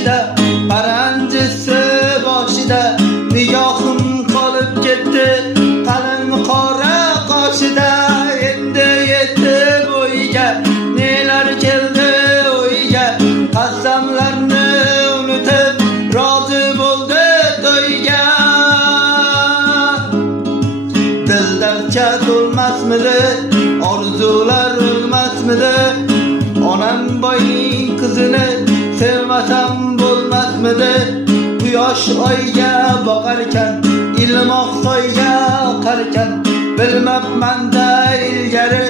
qoshida, paranjisi boshida, nigohim qolib ketdi qalin qora qoshida. Endi yetib o'yga, nelar keldi o'yga, qasamlarni unutib rozi bo'ldi to'yga. Dildarcha to'lmasmidi, orzular o'lmasmidi, onam boyning qizini sevmasam bo'lmasmidi. Quyosh oyga boqarkan, ilmoq soyga oqarkan, bilmabman-da ilgari